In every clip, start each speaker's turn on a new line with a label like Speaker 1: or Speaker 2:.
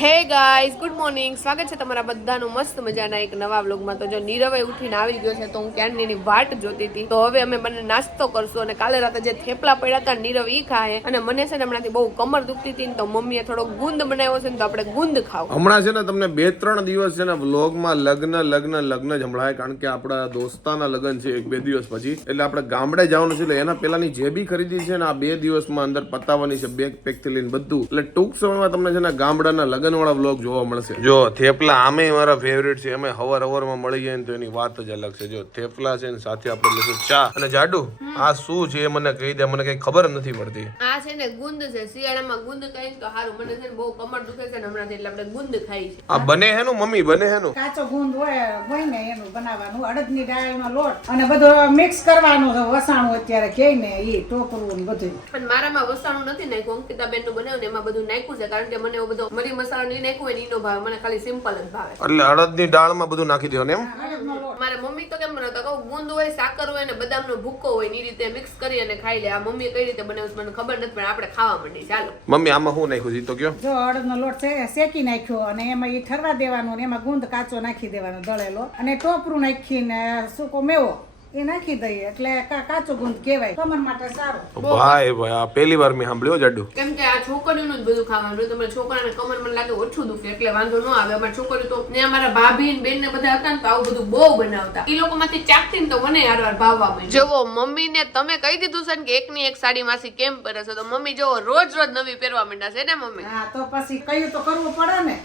Speaker 1: Hey guys good morning. સ્વાગત છે તમારા બધાનું મસ્ત મજાના એક નવા વ્લોગમાં. તો જો નીરવે ઉઠીને આવી ગયો છે, તો હું ક્યારની એની વાટ જોતી હતી. તો હવે અમે બંને નાસ્તો કરશું અને કાલે રાતે જે થેપલા પડ્યા હતા, નીરવ ઈ ખાય અને મને છે ને હમણાંથી બહુ કમર દુખતી હતી તો મમ્મીએ થોડો ગુંદ બનાવ્યો છે ને તો આપણે ગુંદ ખાવ.
Speaker 2: હમણાં છે ને તમને બે ત્રણ દિવસ છે ને વ્લોગમાં લગ્ન લગ્ન લગ્ન જ હમણાય કારણ કે આપણા દોસ્તાના લગ્ન છે એક બે દિવસ પછી. એટલે આપણે ગામડે જવાનું છે, એટલે એના પેલાની જે બી ખરીદી છે ને આ બે દિવસમાં અંદર પતાવવાની છે બેગ પેકથી લઈને બધું. એટલે ટૂંક સમયમાં તમને છે ને ગામડાના લગ્ન વાળા વ્લોગ જોવા મળશે. જો થેપલા આમે મારા ફેવરેટ છે. અમે હવાર હવારમાં મળી જાય ને તો એની વાત જ અલગ છે. જો થેપલા છે ને સાથે આપણે લઈશું ચા. અને જાડુ આ શું છે એ મને કહી દે. મને કઈ ખબર નથી પડતી.
Speaker 1: આ છે ને ગુંદ છે. શિયાળામાં ગુંદ ખાઈ તો સારું મને છે ને બહુ કમર દુખે છે ને હમણાં એટલે આપણે ગુંદ ખાઈ છે.
Speaker 2: આ બને હેનું મમ્મી બને હેનું.
Speaker 3: કાચો ગુંદ હોય હોય ને એનું બનાવવાનું. અડદની દાળનો લોટ. અને બધો મિક્સ કરવાનું છે. વસાણું અત્યારે કે ને એ ટોપરું ને બધું
Speaker 1: પણ મારામાં વસાણું નથી નાખ્યું. અંકિતાબેનનું બનાવ્યું ને એમાં બધું નાખ્યું છે. કારણ કે મને એવું બધો મરી મસાલો નાખ્યું હોય ને ભાવે. મને ખાલી સિમ્પલ જ ભાવે.
Speaker 2: એટલે અડદની દાળમાં બધું નાખી દેવાનું એમ?
Speaker 1: મારા મમ્મી તો કેમ બનાવતા કહું ગુંદ હોય સાકર હોય ને બદામનો ભૂકો હોયની રીતે મિક્સ કરી અને ખાઈ લે. આ મમ્મી કઈ રીતે બનાવ્યું મને ખબર નથી પણ આપણે ખાવા માંડી ચાલો.
Speaker 2: મમ્મી આમાં હું નાખ્યું છે? તો કયો.
Speaker 3: જો અડદનો લોટ છે શેકી નાખ્યો અને એમાં એ ઠરવા દેવાનો ને એમાં ગુંદ કાચો નાખી દેવાનો દળેલો. અને ટોપરું નાખીને સૂકો મેવો. એ નાખી દઈએ. એટલે કાચો ગુંદ કહેવાય. કમર માટે સારું.
Speaker 2: ભાઈ ભાઈ આ પહેલી વાર મેં સાંભળ્યો જાડુ.
Speaker 1: કેમ કે આ છોકરીઓનું જ બધું ખાવાનું તમારા છોકરાને કમર મને લાગે ઓછું દુખે એટલે વાંધો ન આવે. અમારી છોકરીઓ તો ને અમારા ભાભી ને બેન ને બધા હતા ને તો આવું બધું બહુ બનાવતા. ઈ લોકો માંથી ચાખતી ને તો મને હારવાર ભાવવા માંડી જોવો મમ્મી ને તમે કહી દીધું છે ને કે એક ની એક સાડી માસી કેમ પહેરે છે તો મમ્મી જોવો રોજ રોજ નવી પહેરવા માંડ્યા છે ને મમ્મી?
Speaker 3: હા તો પછી કયું તો કરવું પડે ને?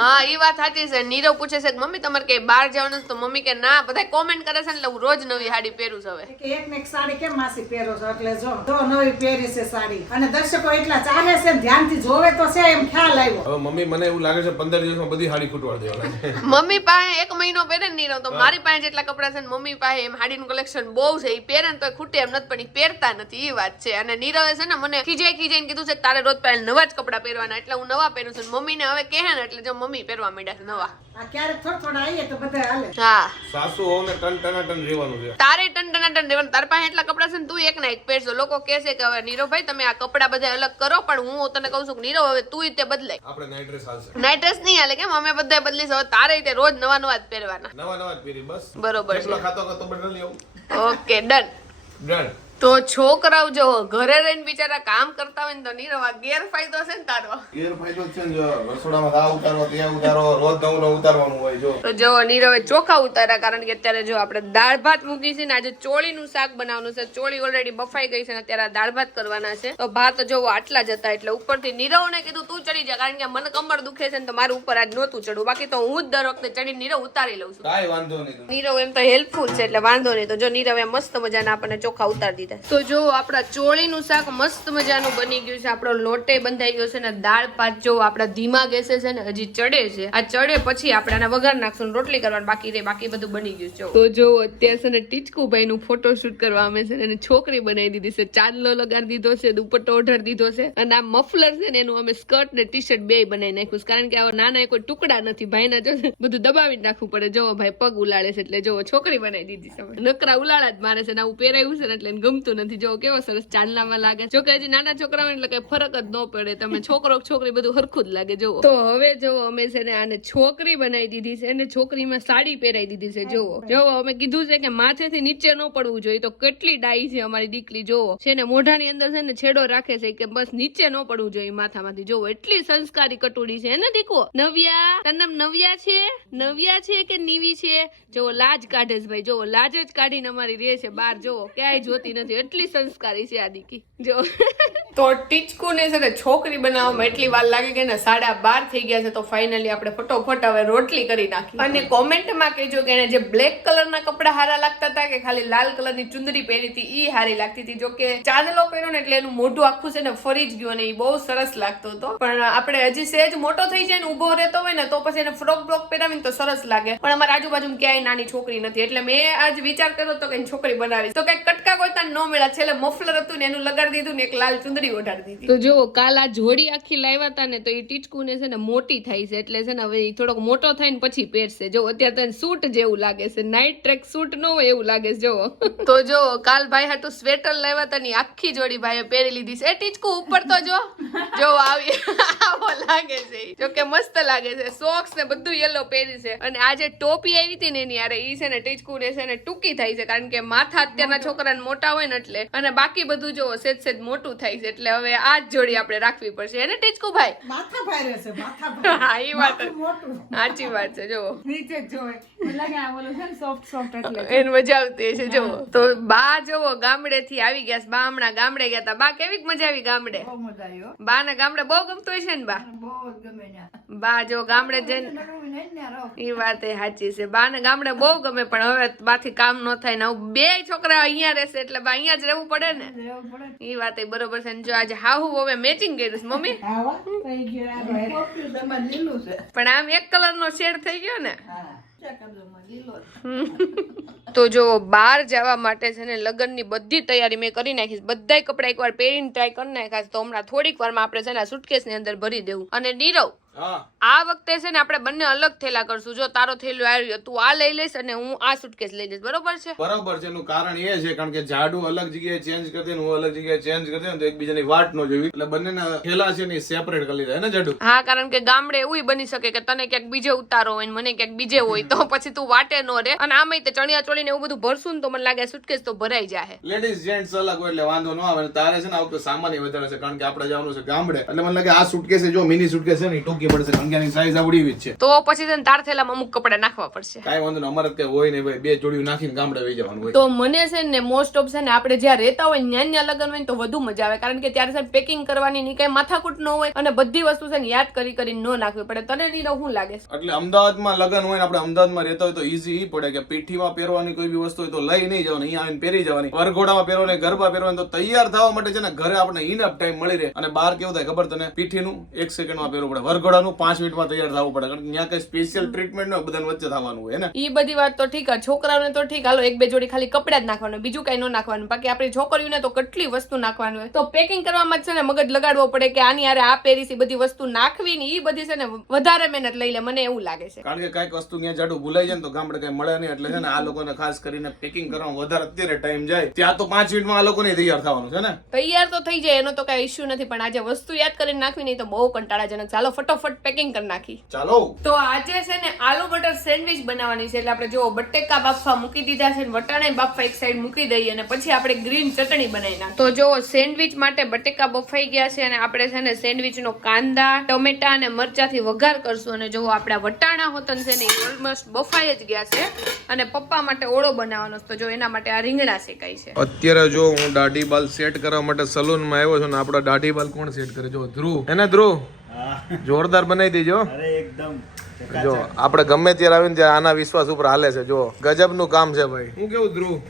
Speaker 1: હા એ વાત સાચી છે. નીરવ પૂછે છે કે મમ્મી તમારે કઈ બહાર જવાનું તો મમ્મી કે ના બધા કોમેન્ટ કરે છે ને એટલે હું રોજ નવી સાડી પહેરું છું હવે.
Speaker 3: કે એક ને એક સાડી કેમ માસી પહેરો છો? એટલે જો તો નવી પહેરી છે સાડી. અને દર્શકો એટલા ચાહે છે ધ્યાનથી જોવે તો છે એમ ખ્યાલ આવ્યો.
Speaker 2: હવે મમ્મી મને એવું લાગે છે પંદર દિવસમાં બધી સાડી ફૂટવા દેવાના
Speaker 1: મમ્મી પાસે એક મહિનો પહેરે નહીં નીરવ તો મારી પાસે જેટલા કપડા છે ને મમ્મી પાસે એમ હાડીનું કલેક્શન બહુ છે. એ પહેરે ને તો ખૂટે એમ નથી પણ એ પહેરતા નથી એ વાત છે. અને નીરવે છે ને મને ખીજાઈ ખીજાઈને કીધું છે કે તારે રોજ પહેલા નવા જ કપડાં પહેરવાના એટલે હું નવા પહેરું છું. ને મમ્મીને હવે કહે ને એટલે જો મમ્મી પહેરવા માંડ્યા છે નવા.
Speaker 3: આ ક્યારેક થોડા થોડા આવીએ તો બધા હાલે.
Speaker 1: હા.
Speaker 2: સાસુ હોને ટન ટનાટન રહેવાનું છે.
Speaker 1: તારે ટન ટન ટન દેવાનું. તાર પાસે એટલા કપડા છે ને તું એક ના એક પહેરશો. લોકો કહેશે કે હવે નીરવભાઈ તમે આ કપડા બધા અલગ કરો પણ હું તને કહું છું કે નીરવ હવે તું તે બદલાય.
Speaker 2: આપણે નાઇટ ડ્રેસ હાલશે.
Speaker 1: નાઈટ ડ્રેસ નહીં હાલે કેમ? અમે બધા બદલીશું. હવે તારે તે રોજ નવા નવા જ પહેરવાના.
Speaker 2: નવા નવા જ પહેરી બસ.
Speaker 1: બરોબર છે.
Speaker 2: ખાતો ખાતો બદલી આવું.
Speaker 1: ઓકે ડન
Speaker 2: ડન
Speaker 1: તો છોકરાઓ જો ઘરે રહીને બિચારા કામ કરતા હોય ને તો નહીં રવા ગેરફાયદો છે ને તારો.
Speaker 2: ગેરફાયદો છે ને જો રસોડામાં આ ઉતારો ત્યાં ઉતારો રોજ નવું નવું ઉતારવાનું હોય જો.
Speaker 1: તો જો નીરવે ચોખા ઉતાર્યા કારણ કે અત્યારે જો આપણે દાળ ભાત મૂકી છે ને આજે ચોળીનું શાક બનાવવાનું છે. ચોળી ઓલરેડી બફાઈ ગઈ છે ને અત્યારે દાળ ભાત કરવાના છે. તો ભાત જો આટલા જતા હતા એટલે ઉપરથી નીરવને કીધું તું ચડી જા કારણ કે મને કમર દુખે છે ને તો મારું ઉપર આજ નહોતું ચડવું. બાકી તો હું જ દર વખતે ચડી નીરવ ઉતારી લઉં છું.
Speaker 2: કાંઈ વાંધો નહીં.
Speaker 1: નીરવ એમ તો હેલ્પફુલ છે એટલે વાંધો નહીં. તો જો નીરવે મસ્ત મજાના આપણને ચોખા ઉતારી દીધા તો જો આપણા ચોળીનું શાક મસ્ત મજાનું બની ગયું છે આપણો લોટે બંધાઈ ગયો છે ને દાળ ભાત જો આપણા ધીમા ગેસે છે ને હજી ચડે છે. આ ચડે પછી આપણે આના વઘાર નાખશું રોટલી કરવાનું બાકી રે બાકી બધું બની ગયું છે તો જો અત્યારે છે ને ટીચકુભાઈ નું ફોટોશૂટ કરવા અમે છે ને છોકરી બનાવી દીધી છે ચાંદલો લગાડી દીધો છે દુપટ્ટો ઓઢાડી દીધો છે અને આ મફલર છે ને એનું અમે સ્કર્ટ ને ટી શર્ટ બે બનાવી નાખ્યું કારણ કે આવા નાના કોઈ ટુકડા નથી ભાઈના જો બધું દબાવી નાખવું પડે. જો ભાઈ પગ ઉલાળે છે એટલે જો છોકરી બનાવી દીધી છે. નકરા ઉલાળા જ મારે છે ને આવું પહેરાયું છે ને એટલે એને ગમતું નથી. જો કેવો સરસ ચાંદલામાં લાગે જો કે હજી નાના છોકરાઓ એટલે કઈ ફરક જ ન પડે. તમે છોકરો છોકરી બધું હરખું જ લાગે જોવો તો હવે જોવો અમે છે ને આને છોકરી બનાવી દીધી છે. અને છોકરીમાં સાડી પહેરાવી દીધી છે જોવો જોવો અમે કીધું છે કે માથેથી નીચે ન પડવું જોઈએ. તો કેટલી ડાઈ છે અમારી દીકરી જોવો છે ને મોઢાની અંદર છે ને છેડો રાખે છે કે બસ નીચે ન પડવું જોઈએ માથામાંથી. જોવો એટલી સંસ્કારી કટુડી છે ને દીકો નવ્યા? તારું નામ નવ્યા છે? નવ્યા છે કે નીવી છે? જોવો લાજ કાઢે છે ભાઈ જોવો લાજ જ કાઢીને અમારી રે છે બહાર જોવો ક્યાંય જોતી નથી. એટલી સંસ્કારી છે આ દીકી. જો. તો ટીચકુને છે ને છોકરી બનાવવામાં એટલી વાર લાગી ગઈ ને સાડા બાર થઈ ગયા છે, તો ફાઇનલી આપણે ફટોફટ હવે રોટલી કરી નાખી. અને કોમેન્ટમાં કહેજો કે એને જે બ્લેક કલરના કપડા હારા લાગતા હતા કે ખાલી લાલ કલરની ચુંદડી પહેરી હતી એ હારી લાગતી હતી. જો કે ચાંદલો પહેર્યો ને એટલે એનું મોઢું આખું છે ને ફરી જ ગયું અને એ બહુ સરસ લાગતો હતો. પણ આપણે હજી સહેજ મોટો થઈ જાય ને ઊભો રહેતો હોય ને, તો પછી એને ફ્રોક બ્રોક પહેરાવીને તો સરસ લાગે. પણ અમારા આજુબાજુ ક્યાંય નાની છોકરી નથી. એટલે મેં આજ વિચાર કર્યો હતો કે છોકરી બનાવી તો કઈ કટકા કોઈ ન નો મળ્યા છેલ્લે મફલર હતું ને એનું લગાડી દીધું ને એક લાલ ચુંદડી ઓઢાડી દીધી. તો જો કાલ આ જોડી આખી લાવ્યા હતા ને તો એ ટીચકુને છે ને મોટી થાય છે. એટલે છે ને હવે એ થોડોક મોટો થાય ને પછી પહેરશે. જો અત્યારે તને સૂટ જેવું લાગે છે. નાઇટ ટ્રેક સૂટ ન હોય એવું લાગે છે જો તો જો કાલ ભાઈ હાટું સ્વેટર લાવ્યા હતા ને આખી જોડી ભાઈએ પહેરી લીધી છે. એ ટીચકુ ઉપર તો જો. જો આવી આવો લાગે છે. જો કે મસ્ત લાગે છે. સોક્સ ને બધું યલો પહેરી છે. અને આ જે ટોપી આવી હતી ને એની યારે ઈ છે ને ટીચકુ ને છે ને ટૂંકી થાય છે. કારણ કે માથા અત્યારના છોકરાને મોટા હોય ને એટલે. અને બાકી બધું જો સેજ સેજ મોટું થાય છે એટલે હવે આ જ જોડી આપણે રાખવી પડશે. એને ટીચકુ ભાઈ
Speaker 3: માથા ભારે છે માથા ભારે.
Speaker 1: હા એ વાત
Speaker 3: મોટું.
Speaker 1: સાચી વાત છે જો
Speaker 3: નીચે જોવે. મને લાગે આ બોલો છે સોફ્ટ સોફ્ટ એટલે
Speaker 1: એને મજા આવતી છે જો તો બા જોવો ગામડે થી આવી ગયા. બા હમણાં ગામડે ગયા હતા બા કેવી મજા આવી ગામડે?
Speaker 3: બહુ મજા આવ્યો
Speaker 1: બા ને ગામડે બહુ ગમતું હશે ને બા?
Speaker 3: બહુ ગમે
Speaker 1: બા જો ગામડે જઈને ઈ વાત એ સાચી છે. બા ને ગામડે બહુ ગમે પણ હવે બાથી કામ ન થાય ને હું બે છોકરા અહીંયા રહેશે એટલે બા અહીંયા જ રહેવું પડે ને.
Speaker 3: એ
Speaker 1: ઈ વાત એ બરોબર છે. ને જો આજે હાહુ હવે મેચિંગ કર્યું છે. મમ્મી? પણ આમ એક કલર નો શેડ થઈ ગયો ને. તો જો બહાર જવા માટે છે ને લગ્નની બધી તૈયારી મેં કરી નાખી બધા બધાય કપડા એકવાર પહેરીને ટ્રાય કરી નાખ્યા છે. તો હમણાં થોડીક વારમાં આપણે છે ને સુટકેસની અંદર ભરી દેવું. અને નીરવ આ વખતે છે ને આપણે બંને અલગ થેલા કરશું. જો તારો થેલો આવ્યો તું આ લઈ લઈશ અને હું આ સુટકેસ લઈ લઈશ બરોબર છે?
Speaker 2: બરાબર છે. એનું કારણ એ છે કારણ કે જાડુ અલગ જગ્યાએ ચેન્જ કરી દે હું અલગ જગ્યાએ ચેન્જ કરી દે તો એકબીજાની વાટ ન જોવી. એટલે બંનેના થેલા છે ને સેપરેટ કરી લીધા. ને જાડુ?
Speaker 1: હા કારણ કે ગામડે એવું બની શકે કે તને ક્યાંક બીજે ઉતારો હોય મને ક્યાંક બીજે હોય તો પછી તું વાટે ન રે. અને આમાં તે ચણિયા ચોળી ને એવું બધું ભરશું ને તો મને લાગે સુટકેસ તો ભરાઈ જાય
Speaker 2: લેડીઝ જેન્ટ્સ અલગ હોય એટલે વાંધો ન આવે. તારે છે ને આ વખતે સામાન્ય વધારે છે કારણ કે આપણે જવાનું છે ગામડે. એટલે મને લાગે આ સુટકેસ જો મિની સુટકેસ છે ને ઈ ટૂંકી પડશે કારણ કે આની સાઈઝ આવડી એવી જ છે.
Speaker 1: તો પછી છે તાર થેલામાં અમુક કપડા નાખવા પડશે.
Speaker 2: કાંઈ વાંધો નહીં અમારે ત્યાં હોય ને ભાઈ બે જોડીઓ નાખીને ગામડે વહી જવાનું હોય.
Speaker 1: તો મને છે ને મોસ્ટ ઓફ છે ને આપણે જ્યાં રહેતા હોય ન્યા ન્યા લગન હોય ને તો વધુ મજા આવે. કારણ કે ત્યારે છે પેકિંગ કરવાની ની કઈ માથાકૂટ ન હોય અને બધી વસ્તુ છે ને યાદ કરી કરીને ન નાખવી પડે. તને નહીં શું લાગે?
Speaker 2: એટલે અમદાવાદમાં લગન હોય ને આપણે અમદાવાદમાં રહેતા હોય તો ઈઝી ઈ પડે કે પીઠીમાં પહેરવાની કોઈ બી વસ્તુ હોય તો લઈ નહીં જવાની અહીંયા આવીને પહેરી જવાની. વરઘોડામાં પહેરવાની ગરબા પહેરવાની તો તૈયાર થવા માટે છે ને ઘરે આપણે ઇનફ ટાઈમ મળી રહે. અને બહાર કેવું થાય ખબર તને? પીઠીનું એક સેકન્ડમાં પહેરવું પડે. વરઘોડાનું પાંચ મિનિટમાં તૈયાર થવું પડે. કારણ કે ત્યાં કઈ સ્પેશિયલ ટ્રીટમેન્ટ હોય બધાને વચ્ચે થવાનું હોય ને
Speaker 1: એ બધી વાત તો ઠીક છે છોકરાઓને તો ઠીક. હાલો એક બે જોડી ખાલી કપડા જ નાખવાનું બીજું કઈ ન નાખવાનું. બાકી આપણી છોકરીઓને તો કેટલી વસ્તુ નાખવાનું હોય. તો પેકિંગ કરવામાં જ છે ને મગજ લગાડવો પડે કે આની યારે આ પહેરીશ બધી વસ્તુ નાખવી ને એ બધી છે ને વધારે મહેનત લઈ લે. મને એવું લાગે છે.
Speaker 2: કારણ કે કંઈક વસ્તુ ત્યાં જાડું ભૂલાઈ જાય ને તો ગામડે કઈ મળે નહીં. એટલે છે ને આ લોકોને ખાસ કરીને પેકિંગ કરવામાં વધારે અત્યારે ટાઈમ જાય. ત્યાં તો પાંચ મિનિટમાં આ લોકોને તૈયાર થવાનું છે ને.
Speaker 1: તૈયાર તો થઈ જાય એનો તો કઈ ઇશ્યુ નથી. પણ આજે વસ્તુ યાદ કરીને નાખવી નહીં તો બહુ કંટાળાજનક ચાલો ફટોફટ પેકિંગ કરી નાખી.
Speaker 2: ચાલો.
Speaker 1: તો આજે છે ને આલુ બટર સેન્ડવિચ બનાવવાની છે એટલે આપણે જો બટેકા બાફવા મૂકી દીધા છે વટાણા બાફવા એક સાઈડ મૂકી દઈએ અને પછી આપણે ગ્રીન ચટણી બનાવી નાખી તો જો સેન્ડવિચ માટે બટેકા બફાઈ ગયા છે અને આપણે છે ને સેન્ડવિચ નો કાંદા ટમેટા અને મરચાથી વઘાર કરશું અને જો આપણા વટાણા હોતન છે ને ઓલમોસ્ટ બફાઈ જ ગયા છે અને પપ્પા માટે ઓળો બનાવવાનો તો જો એના માટે આ રીંગણા શેકાય છે.
Speaker 2: અત્યારે જો હું દાઢી બાલ સેટ કરવા માટે સલૂનમાં આવ્યો છું ને આપડા દાઢી બાલ કોણ સેટ કરે? જો ધ્રુવ. એને ધ્રુવ જોરદાર બનાવી દેજો.
Speaker 4: અરે એકદમ.
Speaker 2: જો આપણે ગમે ત્યારે આવીને ત્યારે આના વિશ્વાસ ઉપર હાલે છે. જો ગજબનું કામ છે ભાઈ. હું કેવું ધ્રુવ?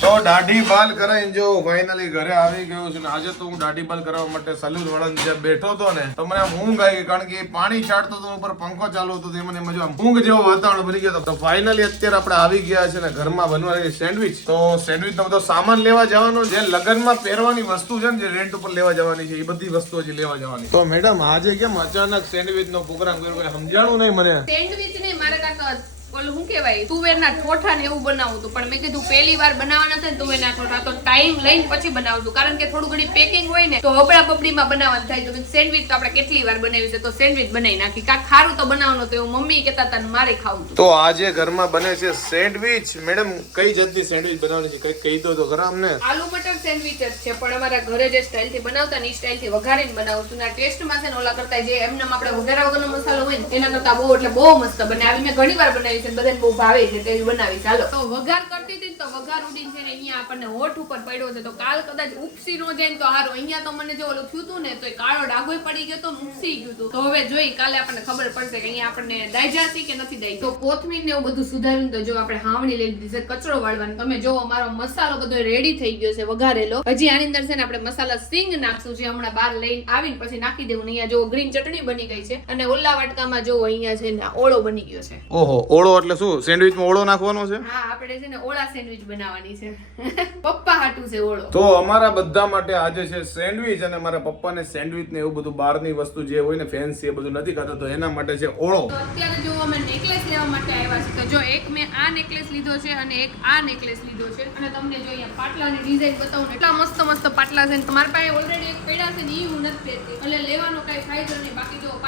Speaker 2: તો દાઢી બાલ કરાઈને જો ફાઇનલી ઘરે આવી ગયો છું આજે તો હું દાઢી બાલ કરાવવા માટે સલૂન વાળા જ્યાં બેઠો હતો ને, તો મને આમ ઊંઘ આવી કારણ કે પાણી છાંટતો હતો ઉપર પંખો ચાલુ હતો, તે મને મજા ઊંઘ જેવો વાતાવરણ ભરી ગયો તો ફાઇનલી અત્યારે આપણે આવી ગયા છે ને ઘરમાં બનવાની સેન્ડવિચ તો સેન્ડવિચ નો બધો સામાન લેવા જવાનો, જે લગ્નમાં પહેરવાની વસ્તુ છે ને જે રેન્ટ ઉપર લેવા જવાની છે, એ બધી વસ્તુઓ હજી લેવા જવાની. તો મેડમ આજે કેમ અચાનક સેન્ડવિચ નો પ્રોગ્રામ કર્યો? સમજાણું નહીં મને?
Speaker 1: સેન્ડવિચ નહીં, મારે કાંઈક ઓલું શું કહેવાય? તુવેરના ઠોઠા ને એવું બનાવું હતું. પણ મેં કીધું પહેલી વાર બનાવવાના છે ને તુવેરના ઠોઠા. તો ટાઈમ લઈને પછી બનાવતું કારણ કે થોડું ઘણી પેકિંગ હોય ને તો હબડા બબડીમાં બનાવવાનું થાય. તો સેન્ડવિચ તો આપણે કેટલી વાર બનાવી છે તો સેન્ડવિચ બનાવી નાખી. કાંક ખારું તો બનાવવાનું તો એવું મમ્મી કહેતા હતા મારે ખાવું
Speaker 2: તો આજે ઘરમાં બને છે સેન્ડવિચ મેડમ કઈ જાતની સેન્ડવિચ બનાવવાની છે? કઈ કહી દો તો ખરા અમને.
Speaker 1: આલુ મટર સેન્ડવિચ જ છે પણ અમારા ઘરે જે સ્ટાઇલથી બનાવતા ને એ સ્ટાઇલથી વઘારીને બનાવું છું. ના ટેસ્ટમાં છે ને ઓલા કરતા જે એમને આપણે વઘારા વગરનો મસાલો હોય ને એના કરતા બહુ એટલે બહુ મસ્ત બને. આવી મેં ઘણી વાર બનાવી છે. બધાને બહુ ભાવે છે તેવી બનાવી. ચાલો. તો વઘાર કરતી વઘાર ઉડીને છે ને અહીંયા આપણને હોઠ ઉપર પડ્યો છે. તો કાલ કદાચ ઉપસી નો જાય તો હારો. અહીંયા તો મને જો ઓલું થયું હતું ને તો એ કાળો ડાઘો પડી ગયો તો ઉપસી ગયું હતું તો હવે જોઈ કાલે આપણને ખબર પડશે કે અહીંયા આપણને દાયજા હતી કે નથી દાઈ તો કોથમીર ને એવું બધું સુધાર્યું તો જો આપણે હાવણી લઈ લીધી છે કચરો વાળવાનો. તમે જો અમારો મસાલો બધો રેડી થઈ ગયો છે વઘારેલો. હજી આની અંદર છે ને આપણે મસાલા સિંગ નાખશું જે હમણાં બહાર લઈને આવીને પછી નાખી દેવું. અહીંયા જો ગ્રીન ચટણી બની ગઈ છે અને ઓલા વાટકામાં જો અહીંયા છે ને ઓળો બની ગયો છે.
Speaker 2: ઓહો ઓળો એટલે શું? સેન્ડવિચમાં ઓળો નાખવાનો છે?
Speaker 1: હા આપણે છે ને ઓળા સેન્ડવિચ સેન્ડવિચ બનાવવાની છે. પપ્પા હાટું છે ઓળો.
Speaker 2: તો અમારા બધા માટે આજે છે સેન્ડવિચ અને મારા પપ્પાને સેન્ડવિચ ને એવું બધું બહારની વસ્તુ જે હોય ને ફેન્સી એ બધું નથી ખાતા તો એના માટે છે ઓળો.
Speaker 1: તો અત્યારે જો અમે નેકલેસ લેવા માટે આવ્યા છે તો જો એક મેં આ નેકલેસ લીધો છે અને એક આ નેકલેસ લીધો છે. અને તમને જો અહીંયા પાટલાની ડિઝાઇન બતાવું એટલા મસ્ત મસ્ત પાટલા છે ને તમારી પાસે ઓલરેડી એક પડ્યા છે ને એ હું નથી પહેરતી એટલે લેવાનો કાંઈ ફાયદો નહીં બાકી જો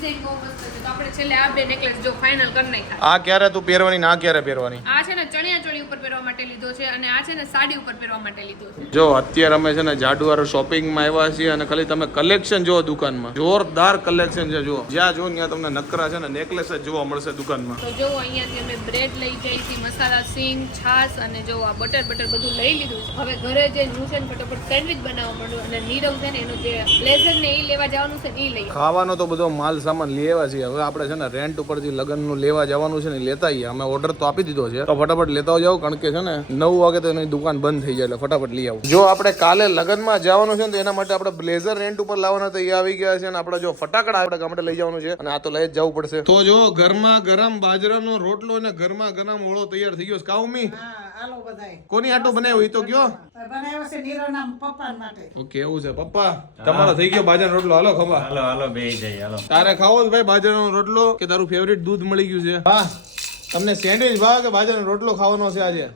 Speaker 1: ડિઝાઇન બહુ મસ્ત છે. તો આપણે છેલ્લે આ બે નેકલેસ જો ફાઇનલ કરી નાખ્યા.
Speaker 2: આ ક્યારે તું પહેરવાની ના ક્યારે પહેરવાની?
Speaker 1: આ છે ને ચણિયા ચોળી ઉપર પહેરવા માટે લીધો છે અને આ છે ને સાડી ઉપર પહેરવા માટે લીધો છે.
Speaker 2: જો અત્યારે અમે છે ને શોપિંગ શોપિંગમાં આવ્યા છીએ અને ખાલી તમે કલેક્શન જુઓ દુકાનમાં. જોરદાર કલેક્શન છે જુઓ. જ્યાં જુઓ ત્યાં તમને નકરા છે ને નેકલેસ જ જોવા મળશે દુકાનમાં.
Speaker 1: તો જો અહીંયાથી અમે બ્રેડ લઈ જઈ છીએ મસાલા સિંગ છાશ અને જો આ બટર બટર બધું લઈ લીધું છે. હવે ઘરે જે હું છે ને ફટાફટ સેન્ડવિચ બનાવવા માંડું અને નીરવ છે ને એનું જે બ્લેઝર ને એ લેવા જવાનું છે એ લઈ
Speaker 2: ખાવાનો તો બધો માલ સામાન લઈ છીએ. હવે આપણે છે ને રેન્ટ ઉપરથી લગ્નનું લેવા જવાનું છે ને લેતા અમે ઓર્ડર તો આપી દીધો છે. તો ફટાફટ લેતા જાવ કારણ કે છે ને નવ વાગે તો એની દુકાન બંધ થઈ જાય એટલે ફટાફટ લઈ આવું. જો આપણે કાલે લગ્નમાં જવાનું છે ને તો એના માટે આપણે બ્લેઝર રેન્ટ ઉપર લાવવાના તો એ આવી ગયા છે અને આપણે જો ફટાકડા આપણે ગામડે લઈ જવાનું છે અને આ તો લઈ જ જવું પડશે. તો જો ગરમા ગરમ બાજરાનો રોટલો અને ગરમા ગરમ ઓળો તૈયાર થઈ ગયો કાઉમી?
Speaker 3: હા હાલો બધાય.
Speaker 2: કોની આટો બનાવ્યો? ઈ તો કયો?
Speaker 3: બનાવ્યો છે નીરાના પપ્પા માટે.
Speaker 2: ઓકે એવું છે. પપ્પા તમારો થઈ ગયો બાજરાનો રોટલો. હાલો ખબર
Speaker 4: હાલો હાલો બે જઈ હાલો.
Speaker 2: તારે ખાવો છે ભાઈ બાજરાનો રોટલો કે તારું ફેવરિટ દૂધ મળી ગયું છે? હા તમને સેન્ડવિચ ભાવે કે બાજરાનો રોટલો ખાવાનો છે આજે?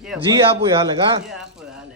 Speaker 2: જી આપું હાલે કા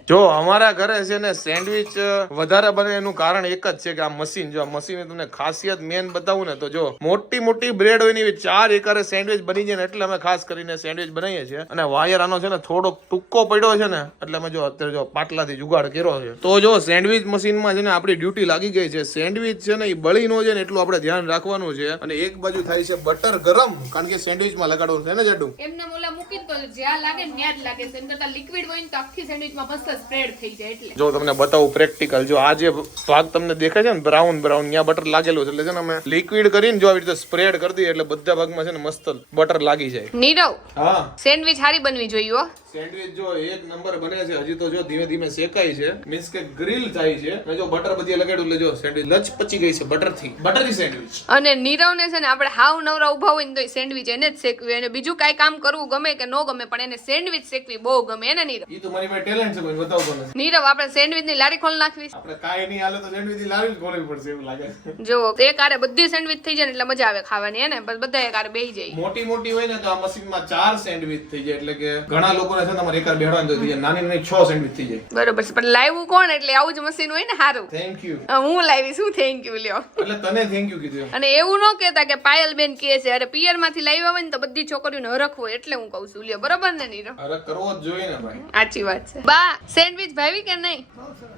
Speaker 2: જો અમારા ઘરે છે ને સેન્ડવિચ વધારે બને એનું કારણ એક જ છે કે આ મશીન જો આ મશીન તમને ખાસિયત મેન બતાવું ને તો જો મોટી મોટી બ્રેડ હોય ને એવી ચાર એકરે સેન્ડવિચ બની જાય ને એટલે અમે ખાસ કરીને સેન્ડવિચ બનાવીએ છીએ. અને વાયર આનો છે ને થોડોક ટૂંકો પડ્યો છે ને એટલે અમે જો અત્યારે જો પાટલાથી જુગાડ કર્યો છે. તો જો સેન્ડવિચ મશીનમાં છે ને આપણી ડ્યુટી લાગી ગઈ છે. સેન્ડવિચ છે ને એ બળી નો છે ને એટલું આપણે ધ્યાન રાખવાનું છે. અને એક બાજુ થાય છે બટર ગરમ કારણ કે સેન્ડવિચમાં લગાડવાનું છે ને જાડુ?
Speaker 1: એમને મૂકી તો જ્યાં લાગે ત્યાં જ લાગે. છે એમ કરતા લિક્વિડ હોય ને તો આખી સેન્ડવિચમાં મસ્ત સ્પ્રેડ થઈ જાય એટલે.
Speaker 2: જો તમને બતાવું પ્રેક્ટિકલ જો આ જે ભાગ તમને દેખાય છે ને બ્રાઉન બ્રાઉન ત્યાં બટર લાગેલું છે એટલે છે ને અમે લિક્વિડ કરીને જો આવી રીતે સ્પ્રેડ કરી દઈએ એટલે બધા ભાગમાં છે ને મસ્ત બટર લાગી જાય.
Speaker 1: નીરવ
Speaker 2: હા.
Speaker 1: સેન્ડવિચ સારી બનવી જોઈએ હો.
Speaker 2: સેન્ડવિચ જો એક નંબર બને છે હજી તો જો ધીમે ધીમે શેકાય છે મીન્સ કે ગ્રીલ થાય છે અને જો બટર બધી લગાડ્યું એટલે જો સેન્ડવિચ લચ પચી ગઈ છે બટરથી બટરી સેન્ડવિચ
Speaker 1: અને નીરવને છે ને આપણે હાવ નવરા ઊભા હોય ને તો સેન્ડવિચ એને જ શેકવી અને બીજું કાંઈ કામ કરવું ગમે કે ન ગમે પણ એને સેન્ડવિચ શેકવી બહુ ગમે એને નીરવ.
Speaker 2: ઈ તો મારી પાસે ટેલેન્ટ છે ભાઈ બતાવો મને
Speaker 1: નીરવ આપણે સેન્ડવિચની લારી ખોલ નાખવી
Speaker 2: આપણે કાઈ નહીં હાલે તો સેન્ડવિચની લારી જ ખોલવી પડશે એવું લાગે
Speaker 1: જો એક આરે બધી સેન્ડવિચ થઈ જાય ને એટલે મજા આવે ખાવાની હે ને બસ બધા એક આરે બેહી જાય.
Speaker 2: મોટી મોટી હોય ને તો આ મશીનમાં ચાર સેન્ડવિચ થઈ જાય એટલે કે ઘણા લોકોને છે તમારે એકાર બેહવાનું થઈ જાય નાની નાની છ સેન્ડવિચ થઈ જાય.
Speaker 1: બરોબર છે પણ લાવ્યું કોણ? એટલે આવું જ મશીન હોય ને સારું
Speaker 2: થેન્ક યુ
Speaker 1: હું લાવી શું થેન્ક યુ લ્યો?
Speaker 2: એટલે તને થેન્ક યુ કીધું
Speaker 1: અને એવું ન કહેતા કે પાયલ બેન કહે છે અરે પિયરમાંથી લાવ્યા હોય ને તો બધી છોકરીઓને હરખ હોય એટલે હું કહું છું લ્યો બરોબર ને નીરવ?
Speaker 2: હરખ કરવો જ જોઈએ ને ભાઈ.
Speaker 1: સાચી વાત છે. બા સેન્ડવિચ ભાવી કે નહીં?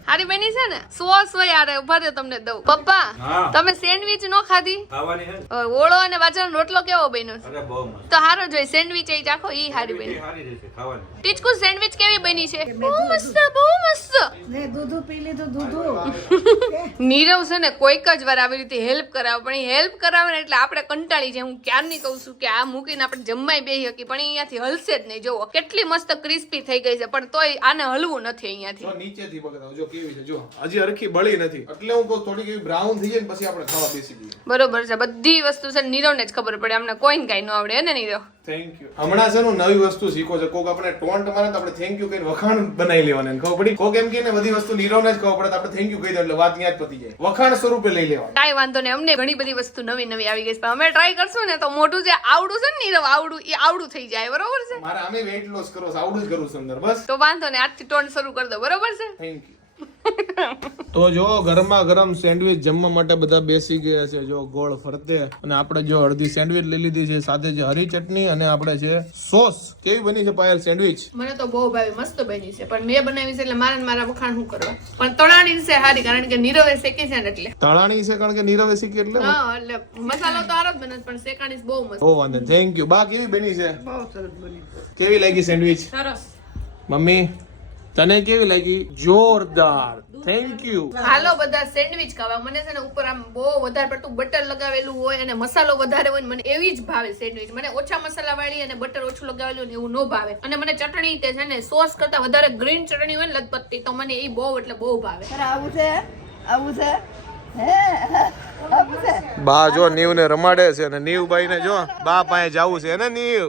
Speaker 1: હારી બની છે ને? સોસ હોય યાર ઊભા રહ્યો તમને દઉં. પપ્પા તમે સેન્ડવિચ નો ખાધી?
Speaker 4: ખાવાની
Speaker 1: ઓળો અને બાજરાનો રોટલો કેવો બન્યો છે?
Speaker 4: અરે બહુ
Speaker 1: તો હારો જોઈ સેન્ડવિચ એ ચાખો ઈ હારી બની.
Speaker 4: રહેશે ખાવાની.
Speaker 1: ટીચકુ સેન્ડવિચ કેવી બની છે? બહુ મસ્ત બહુ મસ્ત.
Speaker 3: ને દૂધ પી લીધું દૂધ.
Speaker 1: નીરવ છે ને કોઈક જ વાર આવી રીતે હેલ્પ કરાવે પણ એ હેલ્પ કરાવે ને એટલે આપણે કંટાળી જાય. હું ક્યારની કહું છું કે આ મૂકીને આપણે જમવાય બેહી હકી પણ અહીંયાથી હલશે જ નહીં. જોવો કેટલી મસ્ત ક્રિસ્પી થઈ ગઈ છે પણ તોય આને હલવું નથી અહીંયાથી.
Speaker 2: જો નીચેથી બગડાવ જો કેવી છે જો હજી હરખી બળી નથી. એટલે હું કહું થોડીક એવી બ્રાઉન થઈ જાય ને પછી આપણે ખાવા બેસી જઈએ.
Speaker 1: બરોબર છે બધી વસ્તુ છે નીરવને જ ખબર પડે અમને કોઈને કાંઈ ન આવડે ને નીરવ?
Speaker 2: થેન્ક યુ હમણાં છે ને નવી વસ્તુ શીખો છે. કોક આપણે ટોન્ટ મારે તો આપણે થેન્ક યુ કહીને વખાણ બનાવી લેવાના ખબર પડી? કોક એમ કે ને બધી વસ્તુ નીરવને જ ખબર પડે તો આપણે થેન્ક યુ કહી દો એટલે વાત ત્યાં જ પતી જાય. વખાણ સ્વરૂપે લઈ લેવા
Speaker 1: કાંઈ વાંધો નહીં અમને ઘણી બધી વસ્તુ નવી નવી આવી ગઈ છે અમે ટ્રાય કરશું ને તો મોટું જે આવડું છે ને નીરવ આવડું એ આવડું થઈ જાય બરોબર છે?
Speaker 2: મારે અમે વેઇટ લોસ કરો છે આવડું જ કરું છું અંદર. બસ.
Speaker 1: તો વાંધો નહીં આજથી ટોન શરૂ કરી દો. બરોબર છે?
Speaker 2: થેન્ક યુ તો જો ગરમા ગરમ સેન્ડવિચ જમવા માટે બધા બેસી ગયા છે જો ગોળ ફરતે. અને આપણે જો અડધી સેન્ડવિચ લઈ લીધી છે સાથે જે હરી ચટણી અને આપણે છે સોસ. કેવી બની છે પાયલ સેન્ડવિચ?
Speaker 1: મને તો બહુ ભાવી મસ્ત બની છે. પણ મેં બનાવી છે એટલે મારે મારા વખાણ શું કરવા. પણ તળાણી છે સારી કારણ કે નીરવે શેકી છે ને એટલે.
Speaker 2: તળાણી છે કારણ કે નીરવે શીખી એટલે?
Speaker 1: હા એટલે મસાલો તો આરો જ બને પણ શેકાણી બહુ મસ્ત.
Speaker 2: ઓ વાંધો થેન્ક યુ બા કેવી બની છે?
Speaker 3: બહુ સરસ બની
Speaker 2: કેવી લાગી સેન્ડવિચ?
Speaker 1: સરસ.
Speaker 2: મમ્મી તને કેવી લાગી? જોરદાર. થેન્ક યુ
Speaker 1: હાલો બધા સેન્ડવિચ ખાવા. મને છે ને ઉપર આમ બહુ વધારે પડતું બટર લગાવેલું હોય અને મસાલો વધારે હોય મને એવી જ ભાવે સેન્ડવિચ. મને ઓછા મસાલા વાળી અને બટર ઓછું લગાવેલું ને એવું ન ભાવે. અને મને ચટણી તે છે ને સોસ કરતા વધારે ગ્રીન ચટણી હોય ને લતપત્તી તો મને એ બહુ એટલે બહુ ભાવે.
Speaker 5: આવું છે? આવું છે? હે? આવું છે?
Speaker 2: બા જો નીવ ને રમાડે છે અને નીવ ભાઈ ને જો બા પાસે જવું છે ને નીવ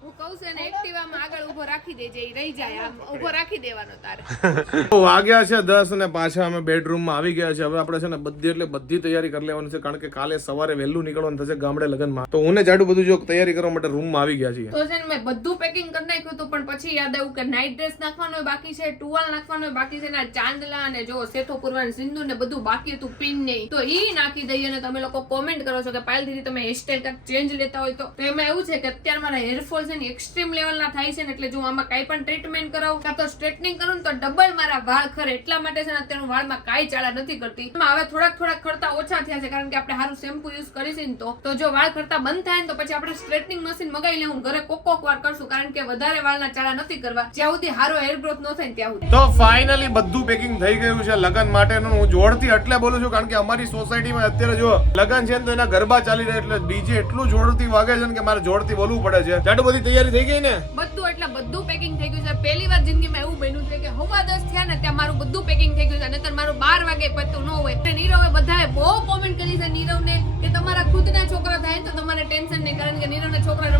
Speaker 1: હું કહું છું એને એક્ટિવામાં આગળ ઊભો રાખી દેજે એ રહી જાય. આમ ઊભો રાખી દેવાનો તારે.
Speaker 2: વાગ્યા છે દસ અને પાછા અમે બેડરૂમમાં આવી ગયા છે. હવે આપણે છે ને બધી એટલે બધી તૈયારી કરી લેવાની છે કારણ કે કાલે સવારે વહેલું નીકળવાનું થશે ગામડે લગ્નમાં. તો હું જાડું બધું જો તૈયારી કરવા માટે રૂમમાં આવી ગયા છીએ.
Speaker 1: તો છે ને મેં બધું પેકિંગ કરી નાખ્યું હતું પણ પછી યાદ આવ્યું કે નાઇટ ડ્રેસ નાખવાનો હોય બાકી છે ટુવાલ નાખવાનો બાકી છે ને ચાંદલા અને જો સેથો પૂરવાનું સિંધુ ને બધું બાકી હતું પિન ને તો એ નાખી દઈએ અને તમે લોકો કોમેન્ટ કરો છો કે પાયલ દીદી તમે હેરસ્ટાઈલ કાંઈક ચેન્જ લેતા હોય તો. તો એમાં એવું છે કે અત્યારે મારા હેરફોલ છે ને એક્સ્ટ્રીમ લેવલના થાય છે ને એટલે જો આમાં કાંઈ પણ ટ્રીટમેન્ટ કરાવું કાં તો સ્ટ્રેટનિંગ કરું તો ડબલ મારા વાળ ખરે. એટલા માટે છે ને અત્યારે વાળમાં કાંઈ ચાળા નથી કરતી. હવે થોડાક થોડાક ખરતા ઓછા થયા છે કારણ કે આપણે સારું શેમ્પુ યુઝ કરીશું ને તો. તો જો વાળ ખરતા બંધ થાય ને તો પછી આપણે સ્ટ્રેટનિંગ મશીન મગાવી લેવું ઘરે કોક કોક વાર કરશું કારણ કે વધારે વાળના ચાળા નથી કરવા. જ્યાં સુધી સારો હેર ગ્રોથ ન થાય ત્યાં સુધી.
Speaker 2: તો ફાઇનલી બધું પેકિંગ થઈ ગયું છે લગન માટેનું. હું જોડતી એટલે બોલું છું કારણ કે અમારી સોસાયટીમાં અત્યારે જો લગન છે ને તો એના ગરબા ચાલી રહ્યા એટલે ડીજે એટલું જોરથી વાગે છે ને કે મારે જોરથી બોલવું પડે છે. જાડું બધી તૈયારી થઈ ગઈ ને?
Speaker 1: બધું એટલે બધું પેકિંગ થઈ ગયું છે. પહેલી વાર જિંદગીમાં એવું બન્યું છે કે હવા દસ થયા ને ત્યાં મારું બધું પેકિંગ થઈ ગયું છે. નતર મારું બાર વાગે પતું ન હોય. નીરવે બધાએ બહુ કોમેન્ટ કરી છે નીરવને કે તમારા ખુદના છોકરા થાય તો તમારે ટેન્શન નહીં. કારણ કે નીરવના છોકરા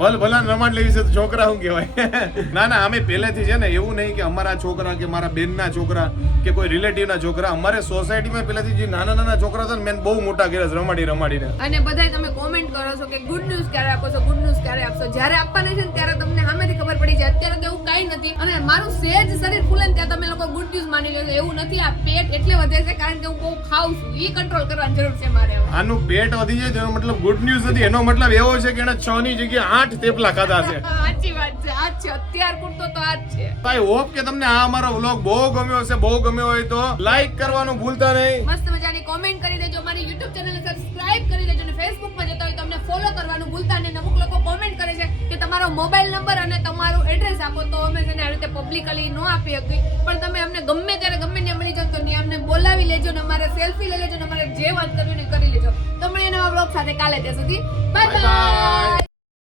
Speaker 2: ભલ ભલા રમાડ લેવી છે તો છોકરા શું કહેવાય? ના ના અમે પહેલેથી છે ને એવું નહીં કે અમારા છોકરા કે મારા બેનના છોકરા કે કોઈ રિલેટિવના છોકરા. અમારે સોસાયટીમાં પહેલેથી જે નાના નાના છોકરા છે ને મેં બહુ મોટા કર્યા છે રમાડી રમાડીને.
Speaker 1: અને બધા તમે કોમેન્ટ કરો છો કે ગુડ ન્યૂઝ ક્યારે આપો છો ગુડ ન્યૂઝ ક્યારે આપશો? જ્યારે આપવાની છે ને ત્યારે તમને સામેથી ખબર પડી જાય. અત્યારે તો એવું કાંઈ નથી. અને મારું સહેજ શરીર ફૂલે ને ત્યાં તમે લોકો ગુડ ન્યૂઝ માની લો એવું નથી આ પેટ એટલે વધે છે કારણ કે હું બહુ ખાઉં છું. એ કંટ્રોલ કરવાની જરૂર છે મારે
Speaker 2: આનું પેટ વધી જાય તેનો મતલબ ગુડ ન્યૂઝ નથી. એનો મતલબ એવો છે કે એને છ ની જગ્યાએ આઠ થેપલા ખાધા છે.
Speaker 1: સાચી વાત છે. આજ છે. અત્યાર પૂરતો તો આજ છે.
Speaker 2: ભાઈ હોપ કે તમને આ અમારો વ્લોગ બહુ ગમ્યો હશે બહુ ગમ્યો હોય તો લાઈક કરવાનું ભૂલતા નહીં.
Speaker 1: મસ્ત મજાની કોમેન્ટ કરી દેજો મારી યુટ્યુબ ચેનલને સબસ્ક્રાઇબ કરી દેજો અને Facebook માં જતા હોય તો અમને ફોલો કરવાનું ભૂલતા નહીં. અમુક લોકો કોમેન્ટ કરે છે કે તમારો મોબાઈલ નંબર અને તમારું એડ્રેસ આપો તો અમે તેને આ રીતે પબ્લિકલી ન આપી શકીએ. પણ તમે અમને ગમે ત્યારે ગમે ત્યાં મળી તો ત્યાં અમને બોલાવી લેજો ને અમારે સેલ્ફી લઈ લેજો ને અમારે જે વાત કરવી ને કરી લેજો. તમને એના બ્લોગ સાથે કાલે ત્યાં સુધી. બાય. બાય